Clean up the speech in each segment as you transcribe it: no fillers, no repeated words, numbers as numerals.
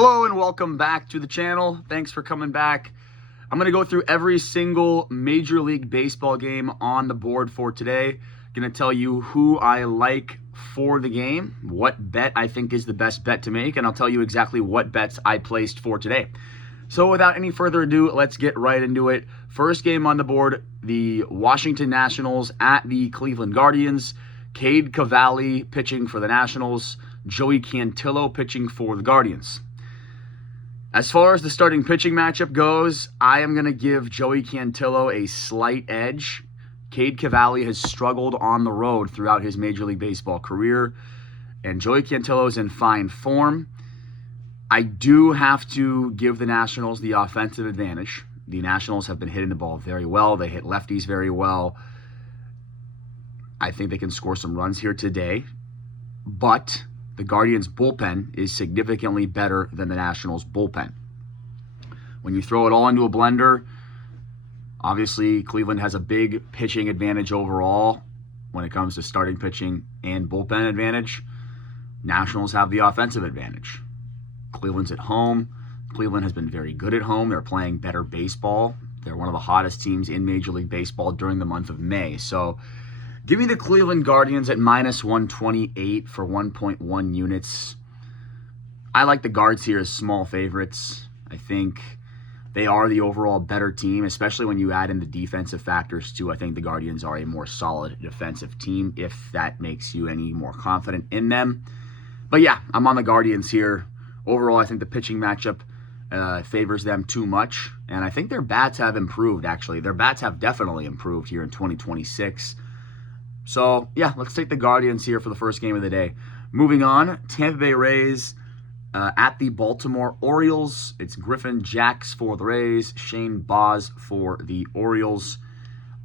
Hello and welcome back to the channel. Thanks for coming back. I'm going to go through every single Major League Baseball game on the board for today. Going to tell you who I like for the game, what bet I think is the best bet to make, and I'll tell you exactly what bets I placed for today. So without any further ado, let's get right into it. First game on the board, the Washington Nationals at the Cleveland Guardians. Cade Cavalli pitching for the Nationals, Joey Cantillo pitching for the Guardians. As far as the starting pitching matchup goes, I am going to give Joey Cantillo a slight edge. Cade Cavalli has struggled on the road throughout his Major League Baseball career, and Joey Cantillo is in fine form. I do have to give the Nationals the offensive advantage. The Nationals have been hitting the ball very well. They hit lefties very well. I think they can score some runs here today, but the Guardians' bullpen is significantly better than the Nationals' bullpen. When you throw it all into a blender, obviously Cleveland has a big pitching advantage overall when it comes to starting pitching and bullpen advantage. Nationals have the offensive advantage. Cleveland's at home. Cleveland has been very good at home. They're playing better baseball. They're one of the hottest teams in Major League Baseball during the month of May. So give me the Cleveland Guardians at minus 128 for 1.1 units. I like the Guards here as small favorites. I think they are the overall better team, especially when you add in the defensive factors too. I think the Guardians are a more solid defensive team, if that makes you any more confident in them. But yeah, I'm on the Guardians here. Overall, I think the pitching matchup favors them too much, and I think their bats have improved, actually. Their bats have definitely improved here in 2026. So, yeah, let's take the Guardians here for the first game of the day. Moving on, Tampa Bay Rays at the Baltimore Orioles. It's Griffin Jax for the Rays, Shane Baz for the Orioles.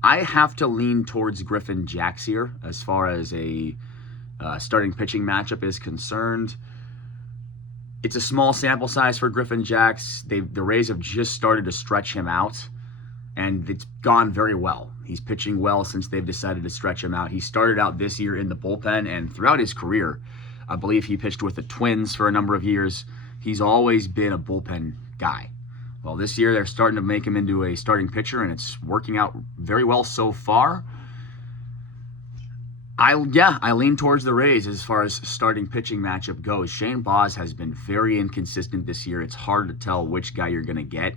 I have to lean towards Griffin Jax here as far as a starting pitching matchup is concerned. It's a small sample size for Griffin Jax. The Rays have just started to stretch him out, and it's gone very well. He's pitching well since they've decided to stretch him out. He started out this year in the bullpen, and throughout his career, I believe he pitched with the Twins for a number of years. He's always been a bullpen guy. Well, this year they're starting to make him into a starting pitcher, and it's working out very well so far. I lean towards the Rays as far as starting pitching matchup goes. Shane Baz has been very inconsistent this year. It's hard to tell which guy you're going to get.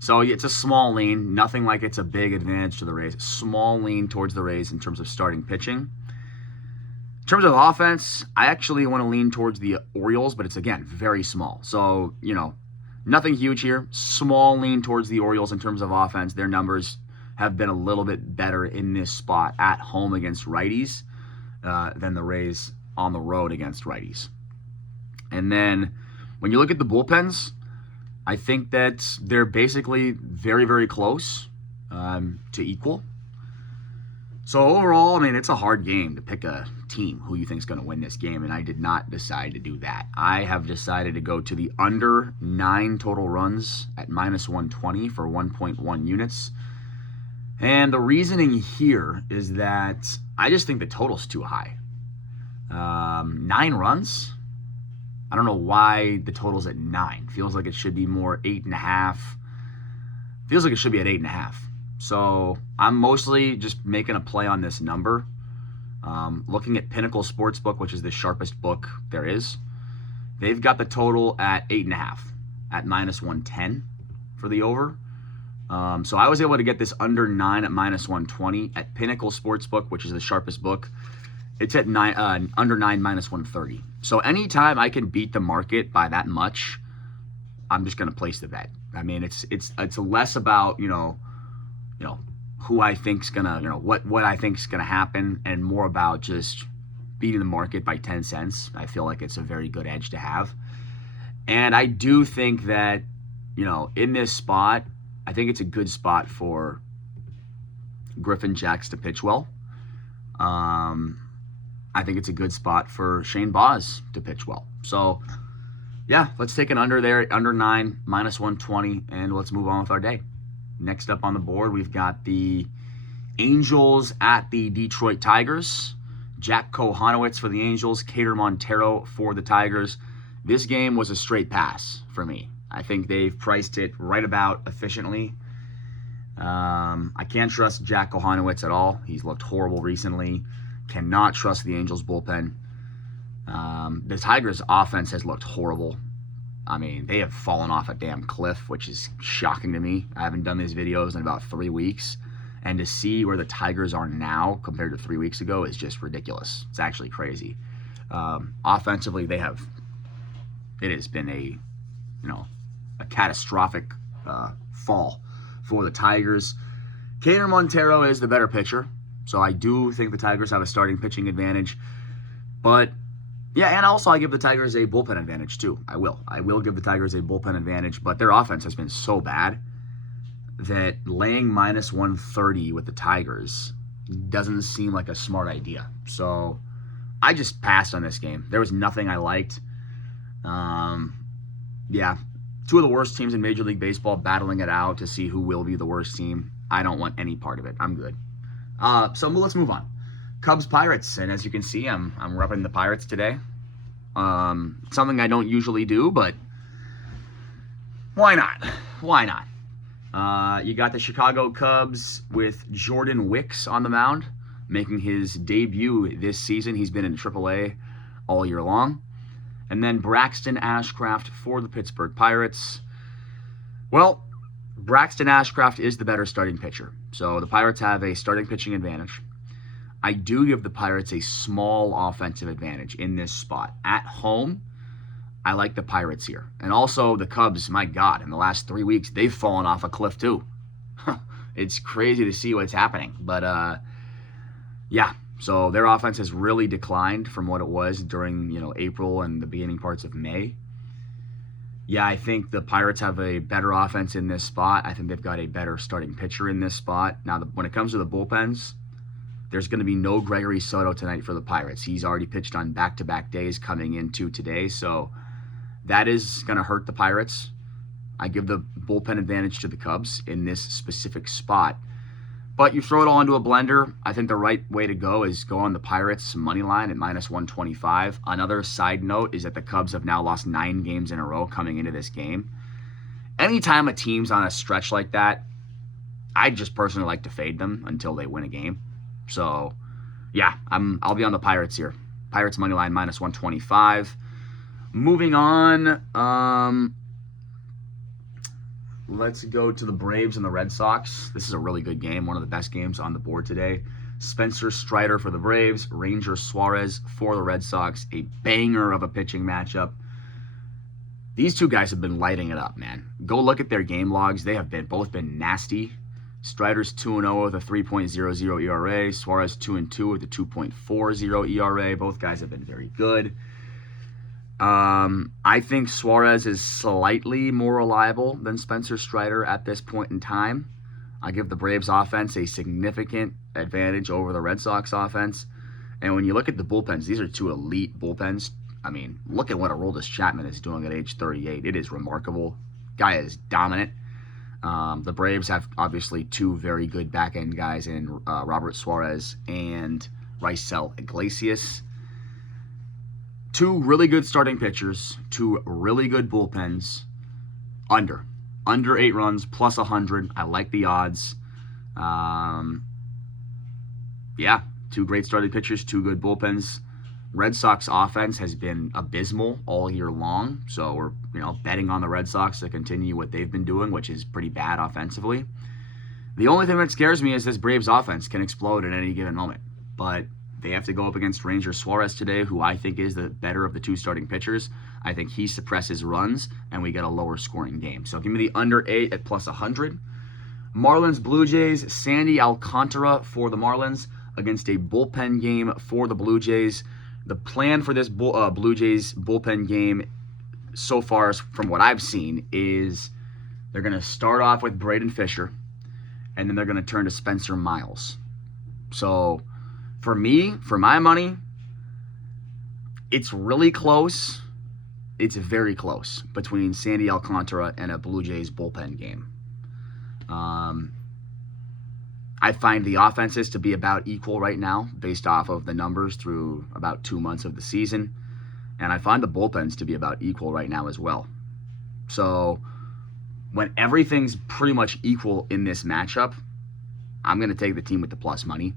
So it's a small lean, nothing like it's a big advantage to the Rays. Small lean towards the Rays in terms of starting pitching. In terms of offense, I actually want to lean towards the Orioles, but it's, again, very small. So, nothing huge here. Small lean towards the Orioles in terms of offense. Their numbers have been a little bit better in this spot at home against righties than the Rays on the road against righties. And then when you look at the bullpens, I think that they're basically very, very close to equal. So overall, it's a hard game to pick a team who you think is going to win this game, and I did not decide to do that. I have decided to go to the under 9 total runs at minus 120 for 1.1 units. And the reasoning here is that I just think the total's too high. 9 runs? I don't know why the total's at 9. Feels like it should be more 8.5. Feels like it should be at 8.5. So I'm mostly just making a play on this number. Looking at Pinnacle Sportsbook, which is the sharpest book there is, they've got the total at 8.5 at minus 110 for the over. So I was able to get this under 9 at minus 120 at Pinnacle Sportsbook, which is the sharpest book. It's at under 9 minus 130. So anytime I can beat the market by that much, I'm just going to place the bet. It's less about who I think's gonna what I think's gonna happen, and more about just beating the market by 10 cents. I feel like it's a very good edge to have, and I do think that in this spot, I think it's a good spot for Griffin Jax to pitch well. I think it's a good spot for Shane Baz to pitch well. So, yeah, let's take an under there, under 9, minus 120, and let's move on with our day. Next up on the board, we've got the Angels at the Detroit Tigers. Jack Kohanowitz for the Angels, Cater Montero for the Tigers. This game was a straight pass for me. I think they've priced it right about efficiently. I can't trust Jack Kohanowitz at all. He's looked horrible recently. Cannot trust the Angels bullpen. The Tigers offense has looked horrible. I mean, they have fallen off a damn cliff, which is shocking to me. I haven't done these videos in about 3 weeks. And to see where the Tigers are now compared to 3 weeks ago is just ridiculous. It's actually crazy. Offensively, it has been a catastrophic fall for the Tigers. Kader Montero is the better pitcher, so I do think the Tigers have a starting pitching advantage. But yeah, and also I give the Tigers a bullpen advantage too. I will give the Tigers a bullpen advantage, but their offense has been so bad that laying minus 130 with the Tigers doesn't seem like a smart idea. So I just passed on this game. There was nothing I liked. Yeah, two of the worst teams in Major League Baseball battling it out to see who will be the worst team. I don't want any part of it. I'm good. So let's move on. Cubs Pirates, and as you can see, I'm repping the Pirates today. Something I don't usually do, but why not? Why not? You got the Chicago Cubs with Jordan Wicks on the mound, making his debut this season. He's been in AAA all year long. And then Braxton Ashcraft for the Pittsburgh Pirates. Well, Braxton Ashcraft is the better starting pitcher. So the Pirates have a starting pitching advantage. I do give the Pirates a small offensive advantage in this spot. At home, I like the Pirates here. And also the Cubs, my God, in the last 3 weeks, they've fallen off a cliff too. It's crazy to see what's happening. But, yeah, so their offense has really declined from what it was during, April and the beginning parts of May. Yeah, I think the Pirates have a better offense in this spot. I think they've got a better starting pitcher in this spot. Now, when it comes to the bullpens, there's going to be no Gregory Soto tonight for the Pirates. He's already pitched on back-to-back days coming into today, so that is going to hurt the Pirates. I give the bullpen advantage to the Cubs in this specific spot. But you throw it all into a blender, I think the right way to go is go on the Pirates money line at minus 125. Another side note is that the Cubs have now lost 9 games in a row coming into this game. Anytime a team's on a stretch like that, I just personally like to fade them until they win a game. So, yeah, I'll be on the Pirates here. Pirates money line minus 125. Moving on, let's go to the Braves and the Red Sox. This is a really good game, one of the best games on the board today. Spencer Strider for the Braves, Ranger Suarez for the Red Sox. A banger of a pitching matchup. These two guys have been lighting it up, man. Go look at their game logs. They have both been nasty. Strider's 2-0 with a 3.00 ERA. Suarez 2-2 with a 2.40 ERA. Both guys have been very good. I think Suarez is slightly more reliable than Spencer Strider at this point in time. I give the Braves offense a significant advantage over the Red Sox offense. And when you look at the bullpens, these are two elite bullpens. I mean, look at what Aroldis Chapman is doing at age 38. It is remarkable. Guy is dominant. The Braves have obviously two very good back-end guys in Robert Suarez and Raisel Iglesias. Two really good starting pitchers, two really good bullpens. Under 8 runs, plus 100. I like the odds. Yeah, two great starting pitchers, two good bullpens. Red Sox offense has been abysmal all year long, so we're betting on the Red Sox to continue what they've been doing, which is pretty bad offensively. The only thing that scares me is this Braves offense can explode at any given moment, but they have to go up against Ranger Suarez today, who I think is the better of the two starting pitchers. I think he suppresses runs, and we get a lower scoring game. So give me the under 8 at plus 100. Marlins Blue Jays, Sandy Alcantara for the Marlins against a bullpen game for the Blue Jays. The plan for this Blue Jays bullpen game so far, from what I've seen, is they're going to start off with Braden Fisher, and then they're going to turn to Spencer Miles. So for me, for my money, it's really close. It's very close between Sandy Alcantara and a Blue Jays bullpen game. I find the offenses to be about equal right now based off of the numbers through about 2 months of the season. And I find the bullpens to be about equal right now as well. So when everything's pretty much equal in this matchup, I'm going to take the team with the plus money.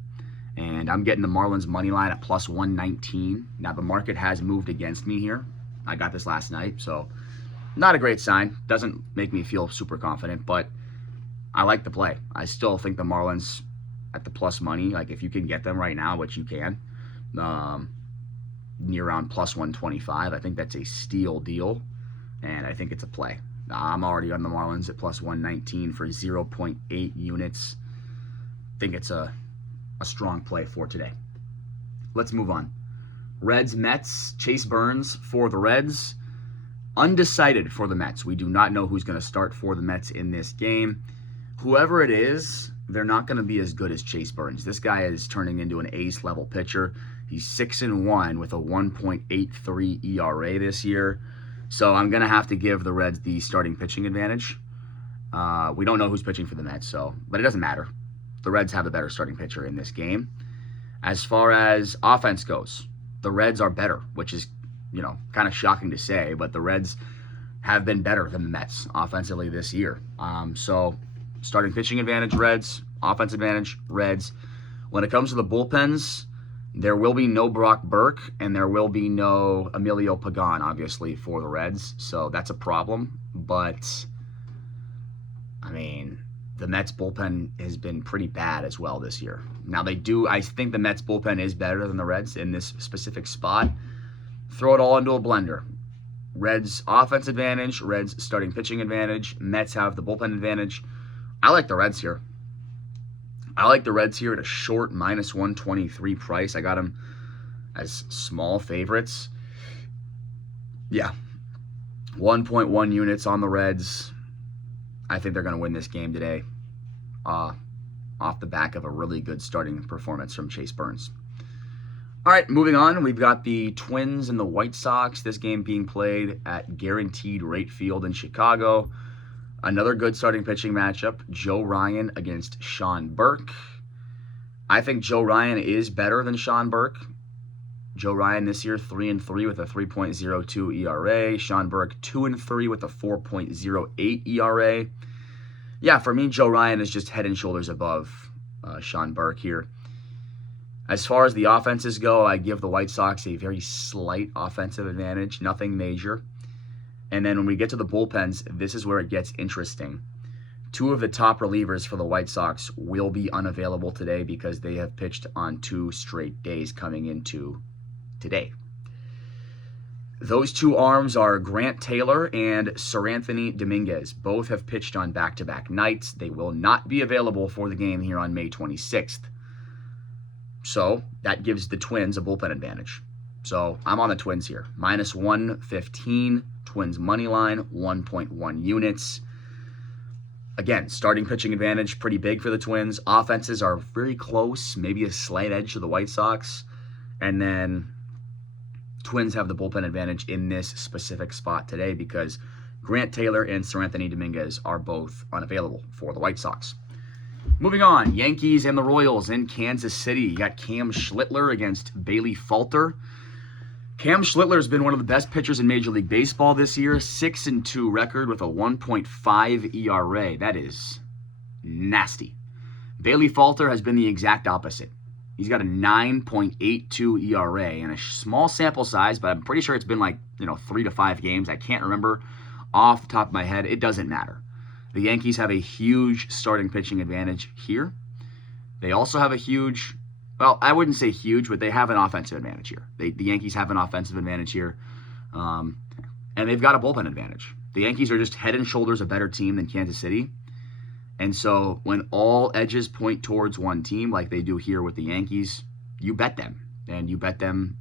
And I'm getting the Marlins money line at plus 119. Now, the market has moved against me here. I got this last night, so not a great sign. Doesn't make me feel super confident, but I like the play. I still think the Marlins at the plus money, like if you can get them right now, which you can, near around plus 125, I think that's a steal deal, and I think it's a play. I'm already on the Marlins at plus 119 for 0.8 units. I think it's a strong play for today. Let's move on. Reds, Mets, Chase Burns for the Reds. Undecided for the Mets. We do not know who's going to start for the Mets in this game. Whoever it is, they're not going to be as good as Chase Burns. This guy is turning into an ace-level pitcher. He's 6-1 with a 1.83 ERA this year. So I'm going to have to give the Reds the starting pitching advantage. We don't know who's pitching for the Mets, but it doesn't matter. The Reds have a better starting pitcher in this game. As far as offense goes, the Reds are better, which is, kind of shocking to say, but the Reds have been better than the Mets offensively this year. So starting pitching advantage, Reds. Offense advantage, Reds. When it comes to the bullpens, there will be no Brock Burke, and there will be no Emilio Pagan, obviously, for the Reds. So that's a problem. But, the Mets bullpen has been pretty bad as well this year. Now I think the Mets bullpen is better than the Reds in this specific spot. Throw it all into a blender. Reds offense advantage, Reds starting pitching advantage, Mets have the bullpen advantage. I like the Reds here. I like the Reds here at a short minus 123 price. I got them as small favorites. Yeah. 1.1 units on the Reds. I think they're going to win this game today off the back of a really good starting performance from Chase Burns. All right, moving on. We've got the Twins and the White Sox. This game being played at Guaranteed Rate Field in Chicago. Another good starting pitching matchup. Joe Ryan against Sean Burke. I think Joe Ryan is better than Sean Burke. Joe Ryan this year 3-3 with a 3.02 ERA. Sean Burke 2-3 with a 4.08 ERA. Yeah, for me, Joe Ryan is just head and shoulders above Sean Burke here. As far as the offenses go, I give the White Sox a very slight offensive advantage, nothing major. And then when we get to the bullpens, this is where it gets interesting. Two of the top relievers for the White Sox will be unavailable today because they have pitched on 2 straight days coming into today. Those two arms are Grant Taylor and Seranthony Dominguez. Both have pitched on back-to-back nights. They will not be available for the game here on May 26th. So that gives the Twins a bullpen advantage. So I'm on the Twins here. Minus 115, Twins money line, 1.1 units. Again, starting pitching advantage, pretty big for the Twins. Offenses are very close, maybe a slight edge to the White Sox. And then Twins have the bullpen advantage in this specific spot today because Grant Taylor and Seranthony Dominguez are both unavailable for the White Sox. Moving on, Yankees and the Royals in Kansas City. You got Cam Schlittler against Bailey Falter. Cam Schlittler has been one of the best pitchers in Major League Baseball this year. 6-2 record with a 1.5 ERA. That is nasty. Bailey Falter has been the exact opposite. He's got a 9.82 ERA and a small sample size, but I'm pretty sure it's been 3 to 5 games. I can't remember off the top of my head. It doesn't matter. The Yankees have a huge starting pitching advantage here. They also have a huge, well, I wouldn't say huge, but they have an offensive advantage here. The Yankees have an offensive advantage here, and they've got a bullpen advantage. The Yankees are just head and shoulders a better team than Kansas City. And so when all edges point towards one team like they do here with the Yankees, you bet them. And you bet them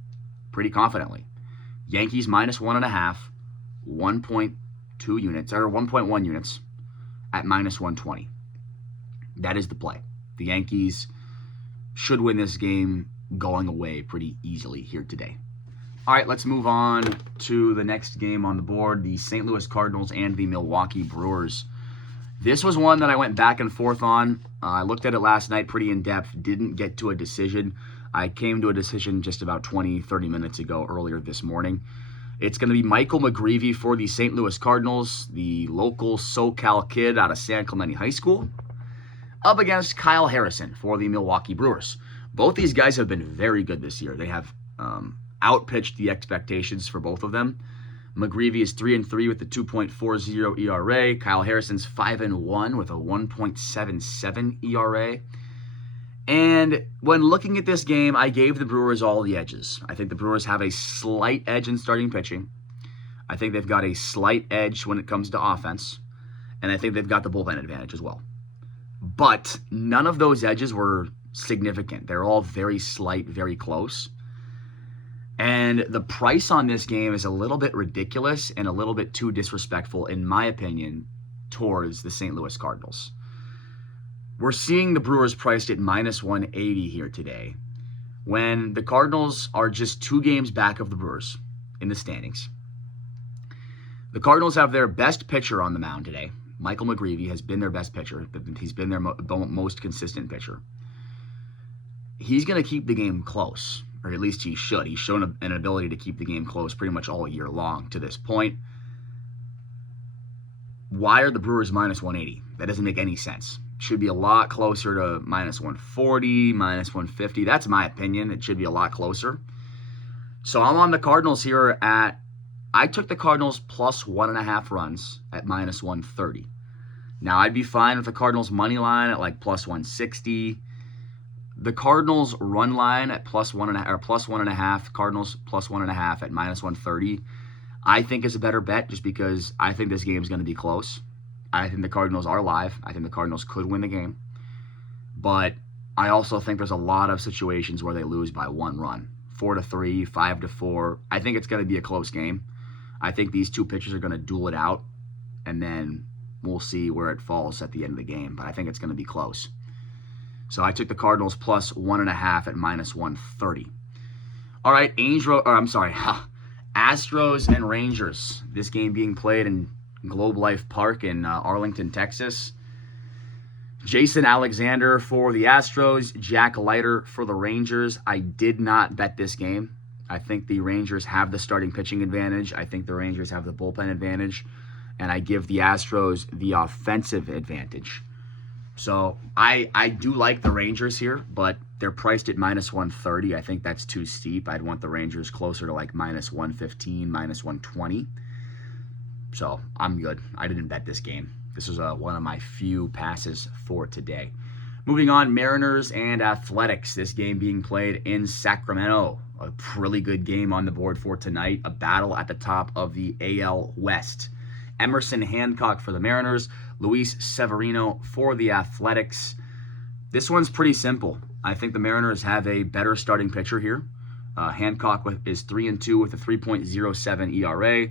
pretty confidently. Yankees minus 1.5, 1.2 units, or 1.1 units at minus 120. That is the play. The Yankees should win this game going away pretty easily here today. All right, let's move on to the next game on the board, the St. Louis Cardinals and the Milwaukee Brewers. This was one that I went back and forth on. I looked at it last night pretty in-depth, didn't get to a decision. I came to a decision just about 20, 30 minutes ago, earlier this morning. It's going to be Michael McGreevy for the St. Louis Cardinals, the local SoCal kid out of San Clemente High School, up against Kyle Harrison for the Milwaukee Brewers. Both these guys have been very good this year. They have outpitched the expectations for both of them. McGreevy is 3-3 with a 2.40 ERA. Kyle Harrison's 5-1 with a 1.77 ERA. And when looking at this game, I gave the Brewers all the edges. I think the Brewers have a slight edge in starting pitching. I think they've got a slight edge when it comes to offense. And I think they've got the bullpen advantage as well. But none of those edges were significant. They're all very slight, very close. And the price on this game is a little bit ridiculous and a little bit too disrespectful, in my opinion, towards the St. Louis Cardinals. We're seeing the Brewers priced at minus 180 here today, when the Cardinals are just 2 games back of the Brewers in the standings. The Cardinals have their best pitcher on the mound today. Michael McGreevy has been their best pitcher. He's been their most consistent pitcher. He's going to keep the game close, or at least he should. He's shown an ability to keep the game close pretty much all year long to this point. Why are the Brewers minus 180? That doesn't make any sense. Should be a lot closer to minus 140, minus 150. That's my opinion. It should be a lot closer. So I'm on the Cardinals here I took the Cardinals plus 1.5 runs at minus 130. Now, I'd be fine with the Cardinals money line at like plus 160. The Cardinals run line at plus 1.5, or plus 1.5, Cardinals plus 1.5 at minus 130, I think is a better bet, just because I think this game is going to be close. I think the Cardinals are live. I think the Cardinals could win the game. But I also think there's a lot of situations where they lose by 1 run. 4-3, 5-4. I think it's going to be a close game. I think these two pitchers are going to duel it out, and then we'll see where it falls at the end of the game. But I think it's going to be close. So I took the Cardinals plus 1.5 at minus 130. All right, Astros and Rangers. This game being played in Globe Life Park in Arlington, Texas. Jason Alexander for the Astros, Jack Leiter for the Rangers. I did not bet this game. I think the Rangers have the starting pitching advantage. I think the Rangers have the bullpen advantage. And I give the Astros the offensive advantage. So I do like the Rangers here, but they're priced at minus 130. I think that's too steep. I'd want the Rangers closer to like minus 115, minus 120. So I'm good. I didn't bet this game. This was one of my few passes for today. Moving on, Mariners and Athletics. This game being played in Sacramento. A really good game on the board for tonight. A battle at the top of the AL West. Emerson Hancock for the Mariners. Luis Severino for the Athletics. This one's pretty simple. I think the Mariners have a better starting pitcher here. Hancock is 3-2 with a 3.07 ERA.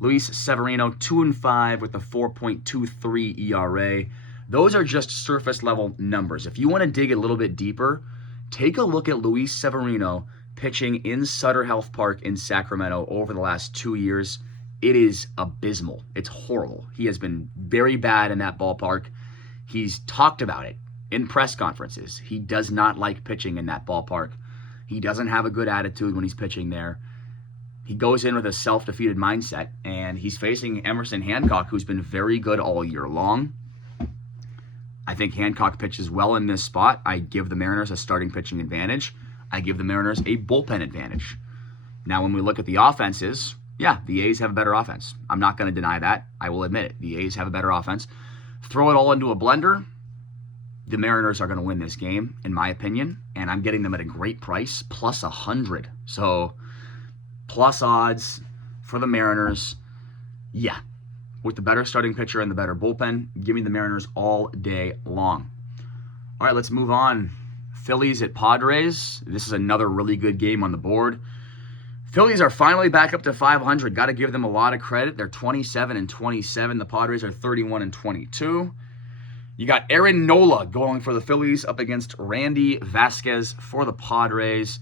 Luis Severino 2-5 with a 4.23 ERA. Those are just surface level numbers. If you want to dig a little bit deeper, take a look at Luis Severino pitching in Sutter Health Park in Sacramento over the last 2 years. It is abysmal. It's horrible. He has been very bad in that ballpark. He's talked about it in press conferences. He does not like pitching in that ballpark. He doesn't have a good attitude when he's pitching there. He goes in with a self-defeated mindset, and he's facing Emerson Hancock, who's been very good all year long. I think Hancock pitches well in this spot. I give the Mariners a starting pitching advantage. I give the Mariners a bullpen advantage. Now, when we look at the offenses, yeah, the A's have a better offense. I'm not going to deny that. I will admit it. The A's have a better offense. Throw it all into a blender. The Mariners are going to win this game, in my opinion, and I'm getting them at a great price, plus 100. So, plus odds for the Mariners. Yeah, with the better starting pitcher and the better bullpen, give me the Mariners all day long. All right, let's move on. Phillies at Padres. This is another really good game on the board. Phillies are finally back up to 500. Got to give them a lot of credit. They're 27-27. The Padres are 31-22. You got Aaron Nola going for the Phillies up against Randy Vasquez for the Padres.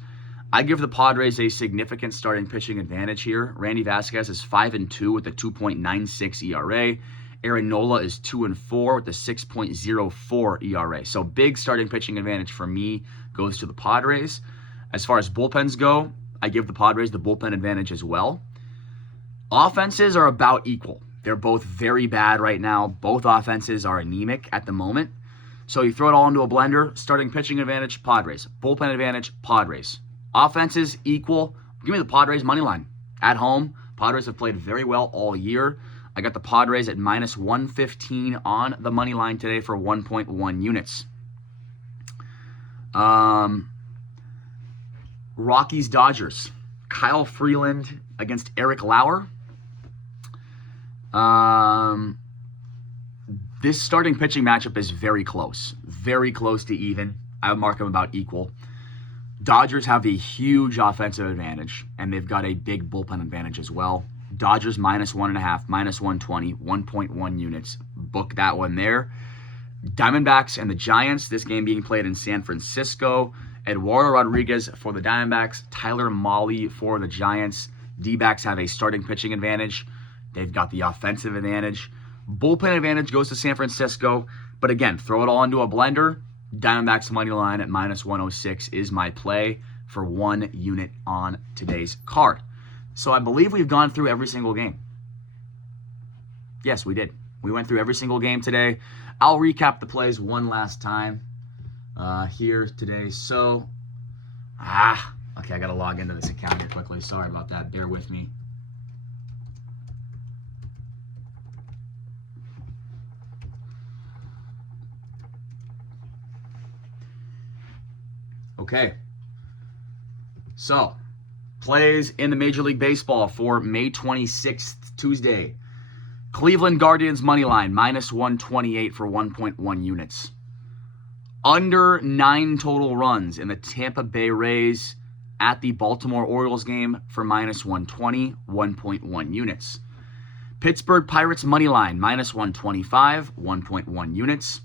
I give the Padres a significant starting pitching advantage here. Randy Vasquez is 5-2 with a 2.96 ERA. Aaron Nola is 2-4 with a 6.04 ERA. So big starting pitching advantage for me goes to the Padres. As far as bullpens go, I give the Padres the bullpen advantage as well. Offenses are about equal. They're both very bad right now. Both offenses are anemic at the moment. So you throw it all into a blender. Starting pitching advantage, Padres. Bullpen advantage, Padres. Offenses equal. Give me the Padres money line. At home, Padres have played very well all year. I got the Padres at minus 115 on the money line today for 1.1 units. Rockies, Dodgers. Kyle Freeland against Eric Lauer. This starting pitching matchup is very close to even. I would mark them about equal. Dodgers have a huge offensive advantage, and they've got a big bullpen advantage as well. Dodgers minus 1.5, minus 120, 1.1 units. Book that one there. Diamondbacks and the Giants, this game being played in San Francisco. Eduardo Rodriguez for the Diamondbacks, Tyler Mahle for the Giants. D-backs have a starting pitching advantage. They've got the offensive advantage. Bullpen advantage goes to San Francisco. But again, throw it all into a blender. Diamondbacks money line at minus 106 is my play for 1 unit on today's card. So I believe we've gone through every single game. Yes, we did. We went through every single game today. I'll recap the plays one last time here today. So, okay, I got to log into this account here quickly. Sorry about that. Bear with me. Okay. So, plays in the Major League Baseball for May 26th, Tuesday. Cleveland Guardians money line, minus 128 for 1.1 units. Under 9 total runs in the Tampa Bay Rays at the Baltimore Orioles game for minus 120, 1.1 units. Pittsburgh Pirates money line, minus 125, 1.1 units.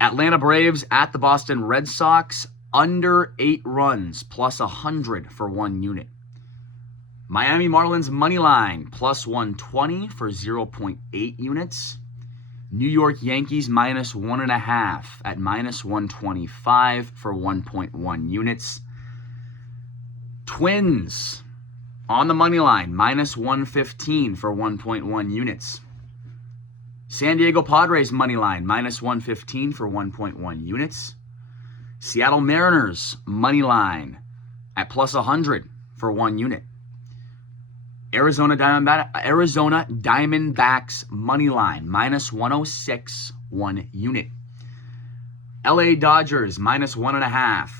Atlanta Braves at the Boston Red Sox, under 8 runs, plus 100 for 1 unit. Miami Marlins money line, plus 120 for 0.8 units. New York Yankees minus 1.5 at minus 125 for 1.1 units. Twins on the money line, minus 115 for 1.1 units. San Diego Padres money line, minus 115 for 1.1 units. Seattle Mariners money line at plus 100 for 1 unit. Arizona Diamondbacks money line, minus 106, 1 unit. LA Dodgers minus 1.5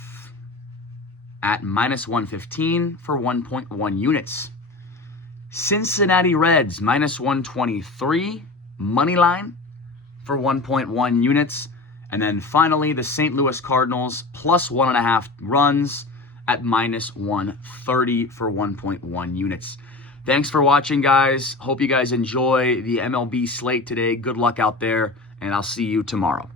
at minus 115 for 1.1 units. Cincinnati Reds minus 123 money line for 1.1 units. And then finally, the St. Louis Cardinals plus 1.5 runs at minus 130 for 1.1 units. Thanks for watching, guys. Hope you guys enjoy the MLB slate today. Good luck out there, and I'll see you tomorrow.